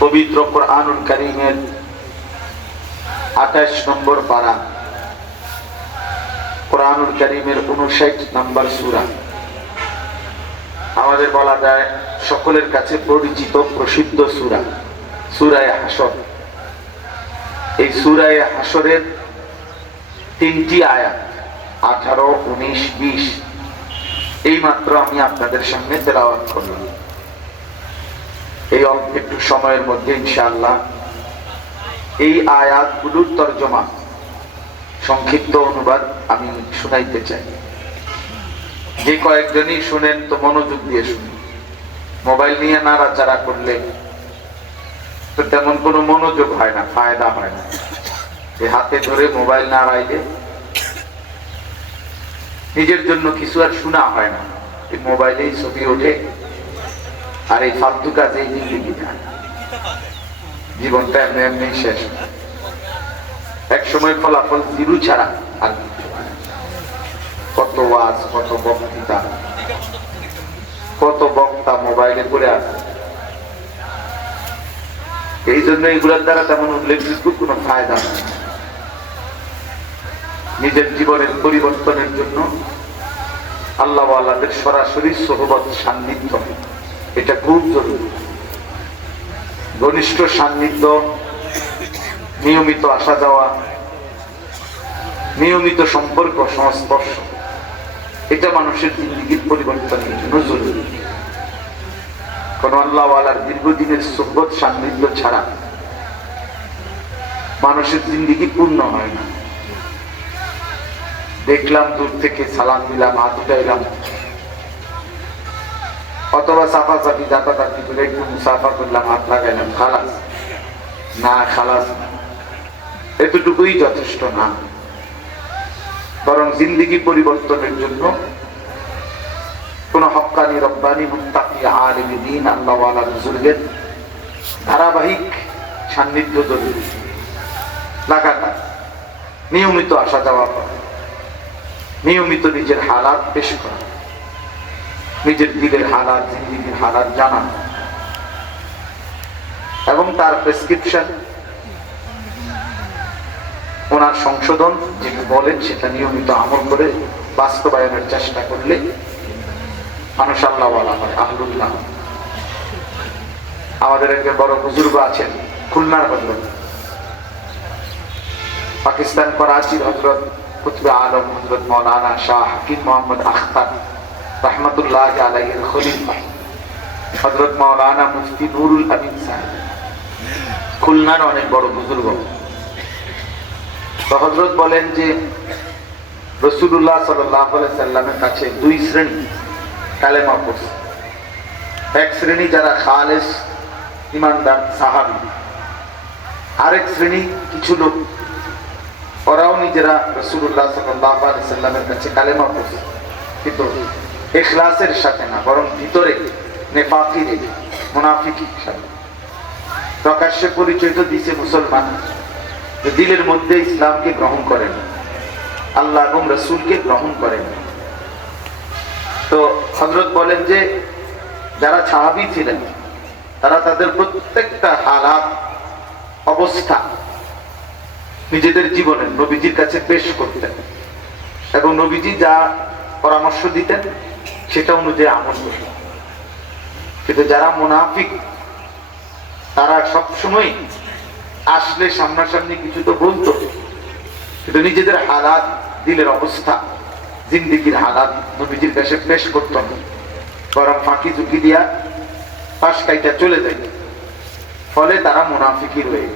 পবিত্র কোরআনুল কারিমের আঠাশ নম্বর পারা। কোরআনুল কারিমের উনষাট নম্বর সুরা। আমাদের বলা যায়, সকলের কাছে পরিচিত প্রসিদ্ধ সুরা, সুরায় হাসর এই সুরায় হাসরের তিনটি আয়াত, আঠারো, উনিশ, বিশ এই মাত্র আমি আপনাদের সামনে তেলাওয়াত করলাম। এই অল্প একটু সময়ের মধ্যে ইনশাআল্লাহ এই আয়াতগুলোর তর্জমা, সংক্ষিপ্ত অনুবাদ আমি শুনাইতে চাই। যে কয়েকজনই শুনেন তো মনোযোগ দিয়ে শুনুন। মোবাইল নিয়ে নাড়াচাড়া করলে তো তেমন কোনো মনোযোগ হয় না, ফায়দা হয় না। যে হাতে ধরে মোবাইল নাড়াইলে নিজের জন্য কিছু আর শোনা হয় না। মোবাইলেই ছবি ওঠে আর এই ফালতু কাজে জীবনটা এমনি এমনি শেষ। এক সময় ফলাফল জিরু ছাড়া আর হয়। কত ওয়াজ, কত বক্তৃতা, কত বক্তা মোবাইলে করে আছে। এই জন্য এগুলোর দ্বারা তেমন উল্লেখযোগ্য কোনো ফায়দা নেই। নিজের জীবনের পরিবর্তনের জন্য আল্লাহ আল্লাহদের সরাসরি সহবত সান্নিধ্য। এটা খুব জরুরি ঘনিষ্ঠ সান্নিধ্য, নিয়মিত আসা যাওয়া, নিয়মিত সম্পর্ক, সংস্পর্শ। এটা মানুষের জিন্দিগির পরিবর্তনের জন্য জরুরি। কোন আল্লাহওয়ালার দীর্ঘদিনের সুব্বত সান্নিধ্য ছাড়া মানুষের জিন্দিগি পূর্ণ হয় না। দেখলাম, দূর থেকে সালাম দিলাম, হাত উঠাইলাম। দাতা দাতি করে একটু মুসাফা করলাম, হাত লাগাইলাম, খালাস। না, খালাস এতটুকুই যথেষ্ট না। বরং জিন্দিগি পরিবর্তনের জন্য কোন হকানি রব্বানি দিন আল্লাহওয়ালা ধারাবাহিক সান্নিধ্য জরুরি লাগাতার নিয়মিত আসা যাওয়া করা, নিয়মিত নিজের হালাত পেশ করা। নিজের দিলের হালাত জিন্দিগির হালাত জানা এবং তার প্রেসক্রিপশন ওনার সংশোধন যেটা বলেন সেটা নিয়মিত আমল করে বাস্তবায়নের চেষ্টা করলে মানুষ আল্লাহ হয়, আহলুল্লাহ। আমাদের একজন বড় বুজুর্গ আছেন, খুলনার হজরত। পাকিস্তান করাচির হজরত কুতবে আলম হজরত মৌলানা শাহ হাকিম মোহাম্মদ আখতার। রহমতুল্লাহ আলাইহির খলিফা। হজরত মৌলানা মুফতি নুরুল আমিন সাহেব। খুলনার অনেক বড় বুজুর্গ। তো হজরত বলেন যে রসুল্লাহ সাল্লাহ সাল্লামের কাছে দুই শ্রেণি কালেমা পড়ছে। এক শ্রেণি যারা খালেস, ইমানদার, সাহাবি। আরেক শ্রেণি কিছু লোক। ওরাও নিজেরা রসুল্লাহ সাল্লাহ সাল্লামের কাছে কালেমা পড়ছে। কিন্তু এখলাসের সাথে না, বরং ভিতরে নেফাকি রেখে মুনাফিক হিসাবে প্রকাশ্যে পরিচয় তো দিছে মুসলমান দিলের মধ্যে ইসলামকে গ্রহণ করেন। আল্লাহ এবং রসুলকে গ্রহণ করেন। তো হজরত বলেন যে, যারা সাহাবি ছিলেন, তারা তাদের প্রত্যেকটা হালাত, অবস্থা নিজেদের জীবনে নবীজির কাছে পেশ করতেন। এবং নবীজি যা পরামর্শ দিতেন সেটা অনুযায়ী আমল করতেন কিন্তু যারা মুনাফিক, তারা সবসময় আসলে সামনাসামনি কিছু তো বলতো। কিন্তু নিজেদের হালাত, দিলের অবস্থা, জিন্দিগির হালাত নবীজির কাছে পেশ করত না। বরং ফাঁকি ঝুঁকি দিয়া পাশ কাইটা চলে যায়। ফলে তারা মুনাফিকি রয়ে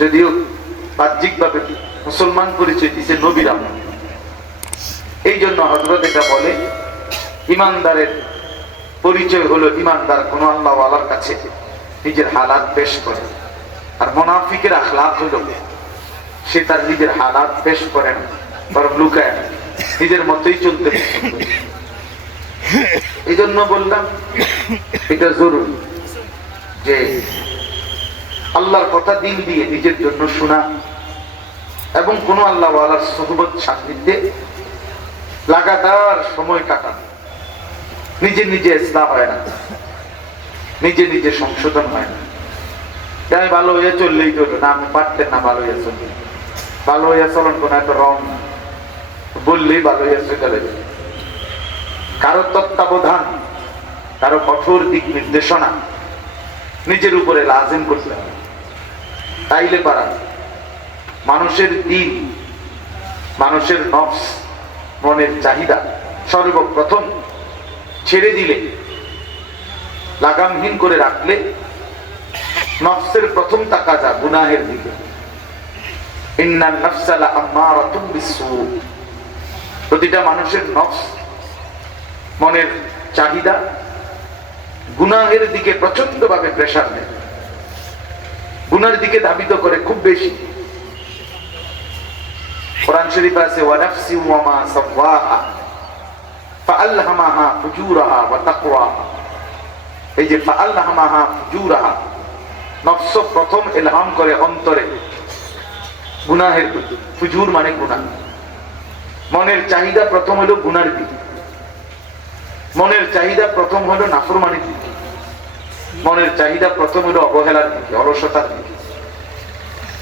যদিও বাহ্যিকভাবে মুসলমান পরিচয় দিছে নবীরা এই জন্য হজরত এটা বলে ইমানদারের পরিচয় হলো ইমানদার কোন আল্লাহ আল্লাহওয়ালার কাছে নিজের হালাত পেশ করে। আর মোনাফিকের আখলাক হলো সে তার নিজের হালাত পেশ করে না, বরং লুকায় নিজের মতোই চলতে এই জন্য বললাম, এটা জরুরি যে আল্লাহর কথা দিল দিয়ে নিজের জন্য শোনা এবং কোন আল্লাহ আল্লাহর সহবত সান্নিধ্যে লাগাতার সময় কাটানো। নিজে নিজে ইসলাম হয় না। নিজে নিজে সংশোধন হয় না। তাই ভালো হয়ে চললেই চলবে না আপনি পারতেন না ভালো হয়ে চলবে ভালো হয়ে চলন কোন একটা রং। বললেই ভালো হয়ে চলে কারও তত্ত্বাবধান, কারও কঠোর দিক নির্দেশনা নিজের উপরে লাজিম করতে হবে। তাইলে পারা, মানুষের দিন, মানুষের নফস, মনের চাহিদা সর্বপ্রথম ছেড়ে দিলে, লাগামহীন করে রাখলে, নফসের প্রথম তাকাজা গুনাহের দিকে। প্রতিটা মানুষের নফস মনের চাহিদা গুনাহের দিকে প্রচণ্ড ভাবে প্রেশার দেয় গুনার দিকে ধাবিত করে খুব বেশি। কোরআন শরীফ আছে ওয়ানাফসি ওয়ামা ফাআলহামাহা ফুজুরাহা ওয়া তাকওয়াহা। এই যে ফাআলহামাহা ফুজুরাহা, নফস প্রথম করে অন্তরে। গুনাহের প্রতি। ফুজুর মানে গুনাহ। মনের চাহিদা প্রথম হলো গুনার দিকে। মনের চাহিদা প্রথম হলো নাফরমানির দিকে। মনের চাহিদা প্রথম হলো অবহেলার দিকে, অলসতার দিকে।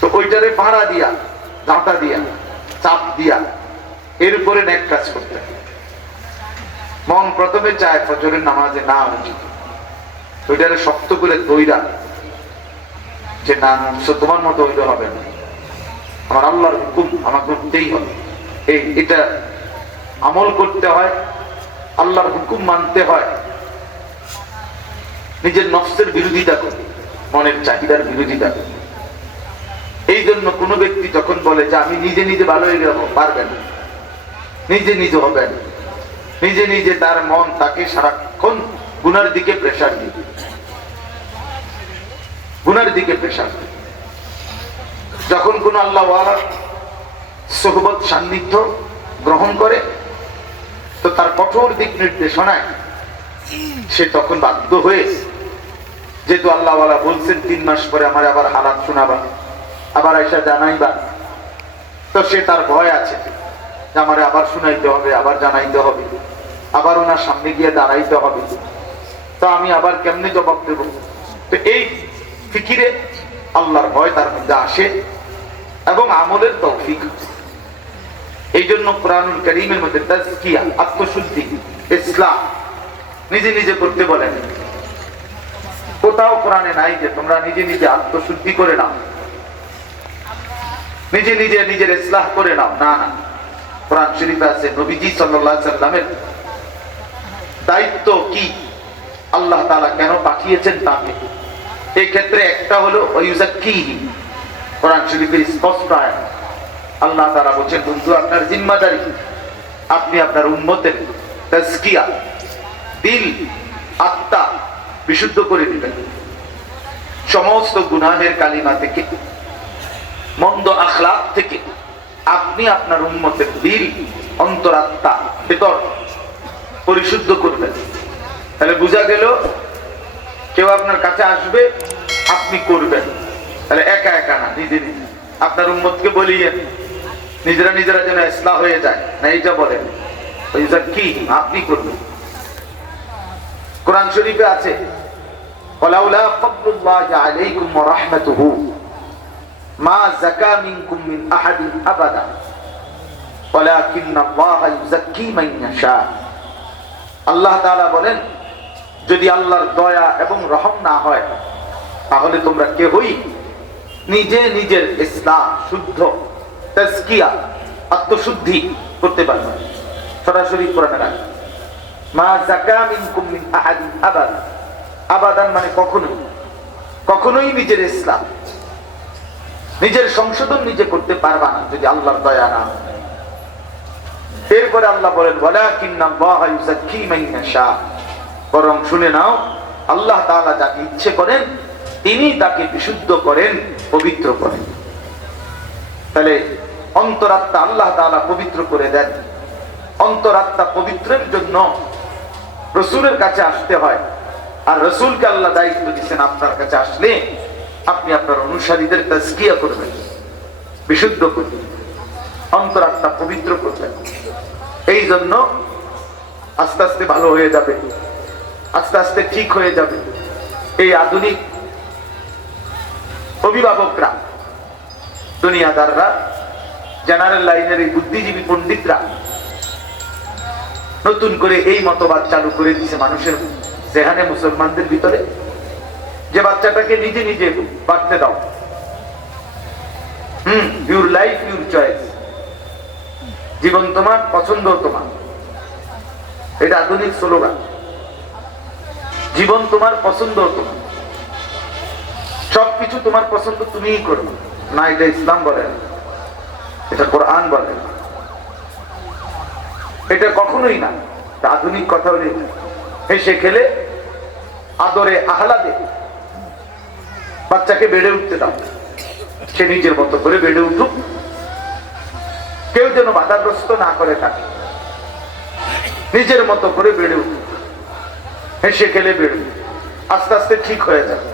তো ওইটারে ভাড়া দিয়া, দাঁতা দিয়া, চাপ দিয়া, এর উপরে নেক কাজ করতে। মন প্রথমে চায় ফজরের নামাজে না ওইটারে শক্ত করে দইরা যে, না তোমার মতো হইলে হবে না। আমার আল্লাহর হুকুম আমাকে উঠতেই হবে। এই, এটা আমল করতে হয়, আল্লাহর হুকুম মানতে হয়। নিজের নফসের বিরোধিতা করে মনের চাহিদার বিরোধিতা করে এই জন্য কোন ব্যক্তি যখন বলে যে, আমি নিজে নিজে ভালো হয়ে যাব পারবেন নিজে নিজে হবেন নিজে নিজে তার মন তাকে সারাক্ষণ গুনার দিকে প্রেশার দিবে। গুনার দিকে প্রেশার দিবে। যখন কোন আল্লাহ সোহবত সান্নিধ্য গ্রহণ করে, তো তার কঠোর দিক নির্দেশনায় সে তখন বাধ্য হয়ে যেহেতু আল্লাহ বলছেন, তিন মাস পরে আমার আবার হালাত শোনাবা, আবার এসে জানাইবা। তো সে তার ভয় আছে যে আমার আবার শুনাইতে হবে, আবার জানাইতে হবে। আবার ওনার সামনে গিয়ে দাঁড়াইতে হবে। তো আমি আবার কেমনে জবাব দেব? তো এই ফিকিরে আল্লাহর ভয় তার মধ্যে আসে এবং আমলের তৌফিক। এই জন্য কোরআনুল করিমের মধ্যে তাজকিয়া, আত্মশুদ্ধি, ইসলাম নিজে নিজে করতে বলেন। কোথাও কোরআনে নাই যে তোমরা নিজে নিজে আত্মশুদ্ধি করে নাও। নিজে নিজে নিজের ইসলাহ করে নাও। না না। কোরআন শরীফে আছে নবীজি আলাইহি সাল্লামের দায়িত্ব কি? আল্লাহ তালা কেন পাঠিয়েছেন তাকে এই ক্ষেত্রে একটা হলো ওয়ুজাক্কি কোরআন শরীফের স্পষ্ট আয়াত। আল্লাহ তাআলা বলেন বন্ধু, আপনার জিম্মাদারি, আপনি আপনার উম্মতের তাজকিয়া, দিল, আত্মা বিশুদ্ধ করে দিবেন। সমস্ত গুনাহের কালিমা থেকে, মন্দ আখলাপ থেকে আপনি আপনার উন্মতের দিল অন্তরাত্মা ভেতর পরিশুদ্ধ করবেন। তাহলে বোঝা গেল, কেউ আপনার কাছে আসবে, আপনি করবেন। তাহলে একা একা না, নিজে নিজে। আপনার উন্মতকে বলিয়ে নিজেরা নিজেরা যেন ইসলাম হয়ে যায়, না এইটা বলেন। ওইটা কি, আপনি করবেন। কোরআন শরীফে আছে ওলাউলা মা আহাদিন আবাদা আল্লাহ তাআলা বলেন, যদি আল্লাহর দয়া এবং রহম না হয়, তাহলে তোমরা কেউই নিজে নিজের ইসলাম শুদ্ধ আত্মশুদ্ধি করতে পারবে সরাসরি কোরআনে রাখবে মা যাকা মিনকুম মিন আবাদা। আবাদান মানে কখনোই কখনোই নিজের ইসলাম, নিজের সংশোধন নিজে করতে পারবা না যদি আল্লাহর দয়া না হয়। এরপরে আল্লাহ বলেন বরং শুনে নাও, আল্লাহ তাআলা যাকে ইচ্ছে করেন, তিনি তাকে বিশুদ্ধ করেন, পবিত্র করেন। তাহলে অন্তরাত্মা আল্লাহ তাআলা পবিত্র করে দেন। অন্তরাত্মা পবিত্রের জন্য রসুলের কাছে আসতে হয়। আর রসুলকে আল্লাহ দায়িত্ব দিচ্ছেন আপনার কাছে আসলে আপনি আপনার অনুসারীদের তাজকিয়া করবেন, বিশুদ্ধ করবেন। অন্তরাত্মা পবিত্র করবেন এই জন্য আস্তে আস্তে ভালো হয়ে যাবে, আস্তে আস্তে ঠিক হয়ে যাবে। এই আধুনিক অভিভাবকরা, দুনিয়াদাররা, জেনারেল লাইনের এই বুদ্ধিজীবী পণ্ডিতরা, নতুন করে এই মতবাদ চালু করে দিছে মানুষের জেহানে মুসলমানদের ভিতরে যে বাচ্চাটাকে নিজে নিজে বাড়তে দাও। Hmm your life your choice জীবন তোমার পছন্দ তোমার। এটা আধুনিক স্লোগান। জীবন তোমার পছন্দ তোমার। সবকিছু তোমার পছন্দ তুমিই করো। না, এটা ইসলাম বলে এটা কোরআন বলে এটা কখনোই না। আধুনিক কথা হলে হেসে খেলে আদরে আহ্লাদে বাচ্চাকে বেড়ে উঠতে দাও। সে নিজের মতো করে বেড়ে উঠুক। কেউ যেন বাধাগ্রস্ত না করে তাকে। নিজের মতো করে বেড়ে উঠুক। হেসে খেলে বেড়ে আস্তে আস্তে ঠিক হয়ে যাবে।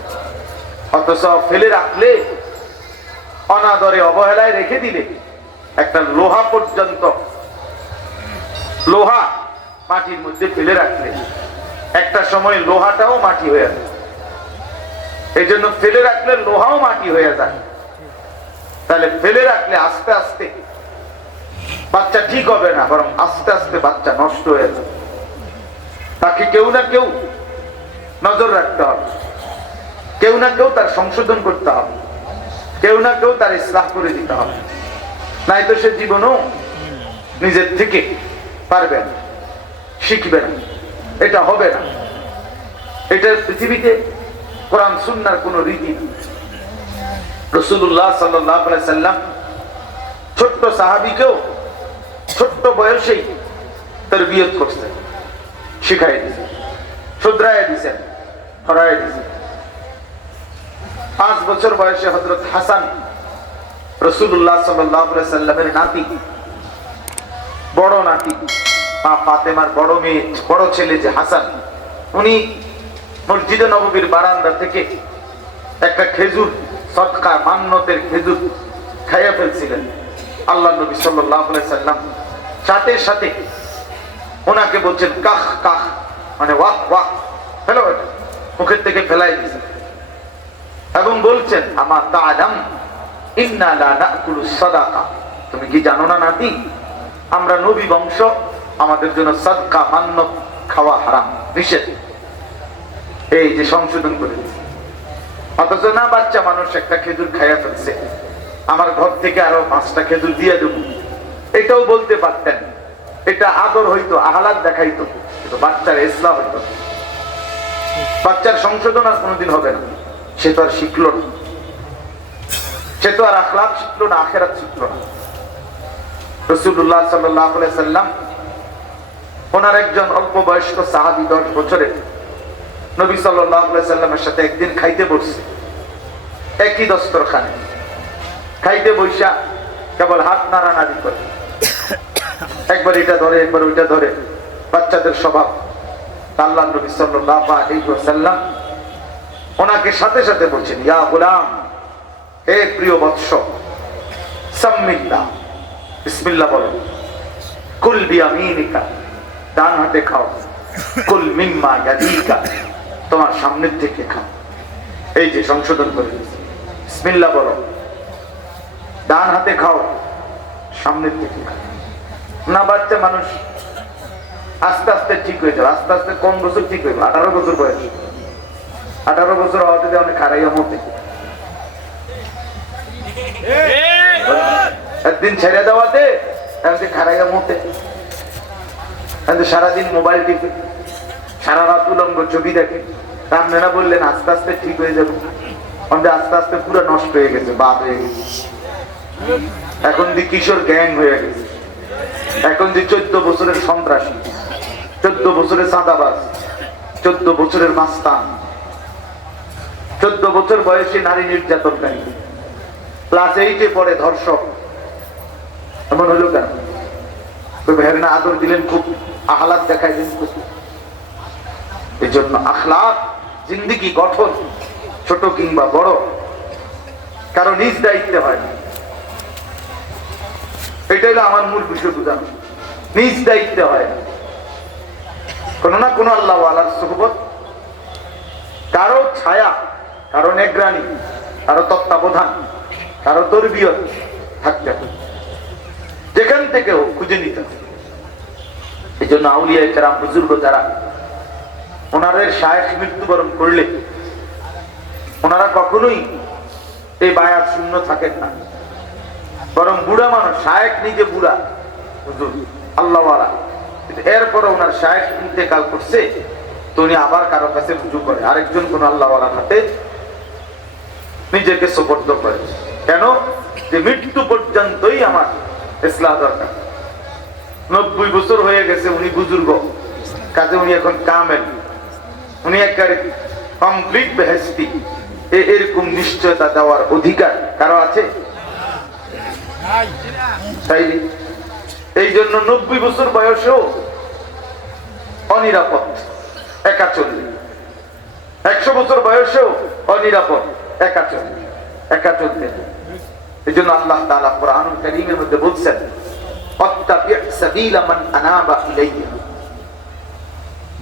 অথচ ফেলে রাখলে, অনাদরে অবহেলায় রেখে দিলে, একটা লোহা পর্যন্ত, লোহা মাটির মধ্যে ফেলে রাখলে, একটা সময় লোহাটাও মাটি হয়ে যায় এই জন্য ফেলে রাখলে লোহাও মাটি হয়ে যায়। তাহলে ফেলে রাখলে আস্তে আস্তে বাচ্চা ঠিক হবে না, বরং আস্তে আস্তে বাচ্চা নষ্ট হয়ে যাবে। তাকে কেউ না কেউ নজর রাখতে হবে। কেউ না কেউ তার সংশোধন করতে হবে। কেউ না কেউ তার ইসলাম করে দিতে হবে। নাই তো সে জীবনও নিজের থেকে পারবে না, শিখবে না, এটা হবে না। এটা পৃথিবীতে কোরআন, সুন্নার কোন রীতি। রসুল্লাহ সাল্লাম ছোট্ট সাহাবিকেও ছোট্ট বয়সেই তার বিয়োগ করছে, শিখাই দিছে শুধরাই দিছেন হরাই দিছেন পাঁচ বছর বয়সে হজরত হাসান রসুল্লাহ নাতি, বড় নাতি বড় মেয়ে, বড় ছেলে যে হাসান, উনি মসজিদে বারান্দা থেকে একটা খেজুর সৎকার মান্যতের খেজুর খাইয়া ফেলছিলেন। আল্লাহ নবী সাল্লাহ সাল্লাম সাথে সাথে। ওনাকে বলছেন, কাহ কাহ। মানে ওয়াক ওয়াক এটা, মুখের থেকে ফেলাই দিয়েছে এবং বলছেন আমার নাকুলু সাদাকা। তুমি কি জানো না, নাতি? আমরা নবী বংশ, আমাদের জন্য সাদকা, মান্য, খাওয়া হারাম, নিষেধ। এই যে সংশোধন করে। অথচ না, বাচ্চা মানুষ একটা খেজুর খাইয়া ফেলছে। আমার ঘর থেকে আরও পাঁচটা খেজুর দিয়ে দেবো। এটাও বলতে পারতেন, এটা আদর হইতো, আহ্লাদ দেখাইতো, কিন্তু বাচ্চার ইসলাম হইতো। বাচ্চার সংশোধন আর কোনোদিন হবে না। সে তো আর শিখলো না। সে তো আর আখলাপ শিখলো না, আখেরাত শিখলো না। ওনার একজন অল্প বয়স্ক দশ নবী সাথে একদিন খাইতে বসছে। একই খাইতে বৈশা কেবল হাত নাড়ানাড়ি করে। একবার এটা ধরে, একবার ওইটা ধরে। বাচ্চাদের স্বভাব। আল্লাহ নবী সাল্লাম ওনাকে সাথে সাথে বলছেন, ইয়া গোলাম, হে প্রিয় বৎস কুল তোমার সামনের থেকে খাও। এই যে সংশোধন করে ডান হাতে খাও, সামনের থেকে খাও। না বাচ্চা মানুষ আস্তে আস্তে ঠিক হয়ে যাবে, আস্তে আস্তে কম বছর ঠিক হয়ে যাবে, আঠারো বছর বয়স। আঠারো বছর হওয়াতে দিয়ে অনেক খারাই মতে একদিন ছেড়ে দেওয়াতে, একদিন খারাইয়া মতে একদিন সারাদিন মোবাইল টিপে, সারা রাত উলঙ্গ ছবি দেখে। মেনা বললেন, আস্তে আস্তে ঠিক হয়ে যাবে। আমাদের আস্তে আস্তে পুরো নষ্ট হয়ে গেছে, বাদ হয়ে গেছে। এখন দি কিশোর গ্যাং হয়ে গেছে। এখন যে চোদ্দ বছরের সন্ত্রাসী, চোদ্দ বছরের চাঁদাবাজ, চোদ্দ বছরের মাস্তান, চোদ্দ বছর বয়সী নারী নির্যাতনকারী ক্লাস এইটে পরে ধর্ষক, এমন হলো কেন? ভাইয়ের আদর দিলেন খুব আহ্লাদ দেখাইলেন খুব। এই জন্য আখলাক, জিন্দিগি গঠন, ছোট কিংবা বড়, কারও নিজ দায়িত্বে হয় না। এটাই আমার মূল বিষয় বুঝানো। নিজ দায়িত্বে হয় না। কোনো না কোনো আল্লাহ আলার সুহবত। কারও ছায়া, কারও নেগ্রানি, কারও তত্ত্বাবধান, কারও তরবিয়ত থাকতে হবে। যেখান থেকে হোক খুঁজে নিতে হবে। এই জন্য আউলিয়া কেরাম বুজুর্গ যারা, ওনাদের শায়েখ মৃত্যুবরণ করলে, ওনারা কখনোই এই বায়াত শূন্য থাকেন না। বরং বুড়া মানুষ শায়েক নিজে বুড়া। কিন্তু এরপরে ওনার শায়েক ইন্তেকাল করছে, তো উনি আবার কারও কাছে রুজু করে। আরেকজন কোন আল্লাহওয়ালা হাতে নিজেকে সুপর্দ করে। কেন? যে মৃত্যু পর্যন্তই আমার ইসলাম দরকার। নব্বই বছর হয়ে গেছে উনি বুজুর্গ। কাজে উনি এখন কামেন উনি একবারে কমপ্লিট বেহেস্তি এরকম নিশ্চয়তা দেওয়ার অধিকার কারও আছে? এই জন্য নব্বই বছর বয়সেও অনিরাপদ একা চলবে একশো বছর বয়সেও অনিরাপদ একা চলবে একা চলতে এই জন্য আল্লাহ তাআলা কোরআনুল কারীমের মধ্যে বলছেন।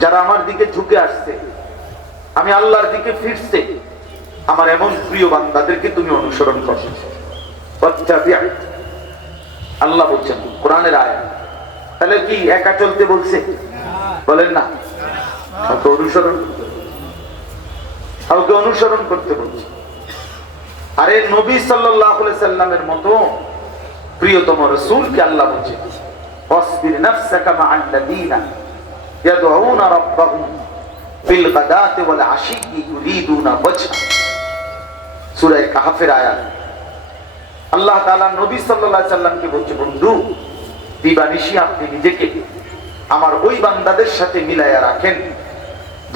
যারা আমার দিকে ঝুঁকে আসছে, আমি আল্লাহর দিকে ফিরছে, আমার এমন প্রিয় বান্দাদেরকে তুমি অনুসরণ করো। ফাত্তাবি' আল্লাহ বলছেন, কোরআনের আয়াত। তাহলে কি একা চলতে বলছে? বলেন না। কাউকে অনুসরণ কাউকে অনুসরণ করতে বলছে। আরে নবী সাল্লামের মতো প্রিয়তম রাসূলকে আল্লাহ বলছে মা'আল্লাযীনা ইয়াদউনা রাব্বাহুম বিল গাদাতি ওয়াল আশিয়্যি ইউরিদুনা ওয়াজহা। সূরা কাহফের আয়াত। আল্লাহ তাআলা নবী আলাইহি সাল্লামকে বলছে, বন্ধু দিবানিশি আপনি নিজেকে আমার ওই বান্দাদের সাথে মিলাইয়া রাখেন,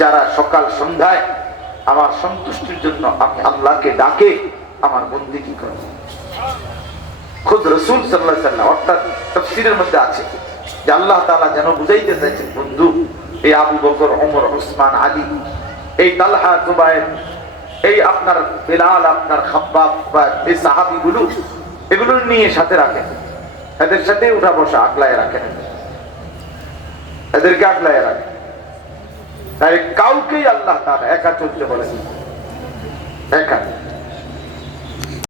যারা সকাল সন্ধ্যায় আমার সন্তুষ্টির জন্য আমি আল্লাহকে ডাকে, আমার বন্দি কি করে খুদ রসুল সাল্লাহ সাল্লাম, অর্থাৎ তফসিরের মধ্যে আছে যে আল্লাহ তাআলা যেন বুঝাইতে চাইছেন, বন্ধু, এই আবু বকর, ওমর, ওসমান, আলী, এই তালহা, জুবায়ের এই আপনার বেলাল, আপনার খাব্বাব বা এই সাহাবিগুলো এগুলো নিয়ে সাথে রাখেন এদের সাথে উঠা বসা আগলায় রাখেন এদেরকে আগলায় রাখেন তাই কাউকেই আল্লাহ তার একা চলতে বলেন একা।